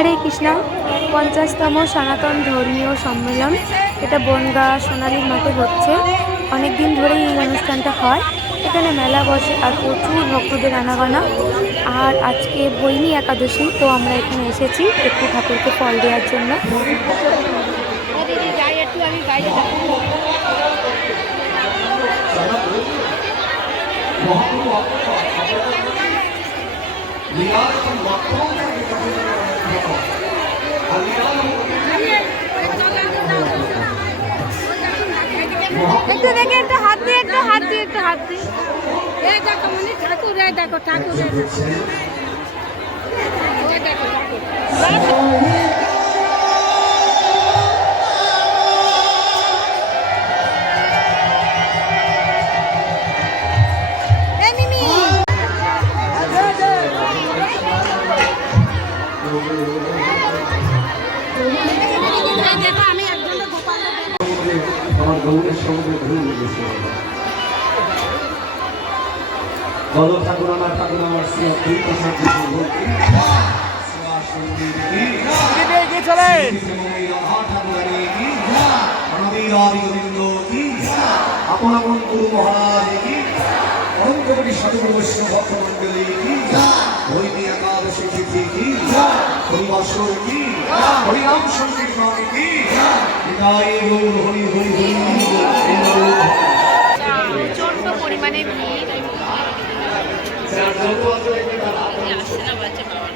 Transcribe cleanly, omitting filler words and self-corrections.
হরে কৃষ্ণ। 50তম সনাতন ধর্মীয় সম্মেলন এটা বনগা সোনালীর মাঠে হচ্ছে। অনেক দিন ধরেই এই অনুষ্ঠানটা হয়। এখানে মেলা বসে আর প্রচুর ভক্তদের আনাগোনা। আর আজকে বৈনী একাদশী, তো আমরা এখানে এসেছি একটু ঠাকুরকে ফল দেওয়ার জন্য। একটু দেখে, একটু হাত দিয়ে, একটু হাত দিয়ে, একটু হাত দিয়ে। এই দেখো মানে ঠাকুর, এই দেখো ঠাকুর, এই দেখো ঠাকুর। আমার গৌরের সঙ্গে ভুল গেছে। বলো ঠাকুর আমার আপন আপন গুরু মহারাজ কি অনন্তকোটি সাধুগুরু বৈষ্ণব ভক্তমণ্ডলী কি বৈনী একাদশী তিথি কি হরিবাসর কি হরিনাম সংকীর্তন কি বিদায় গৌর হরি হরি হরি। প্রচন্ড পরিমাণে ভিড়। আসছে না বাচ্চা বাবা।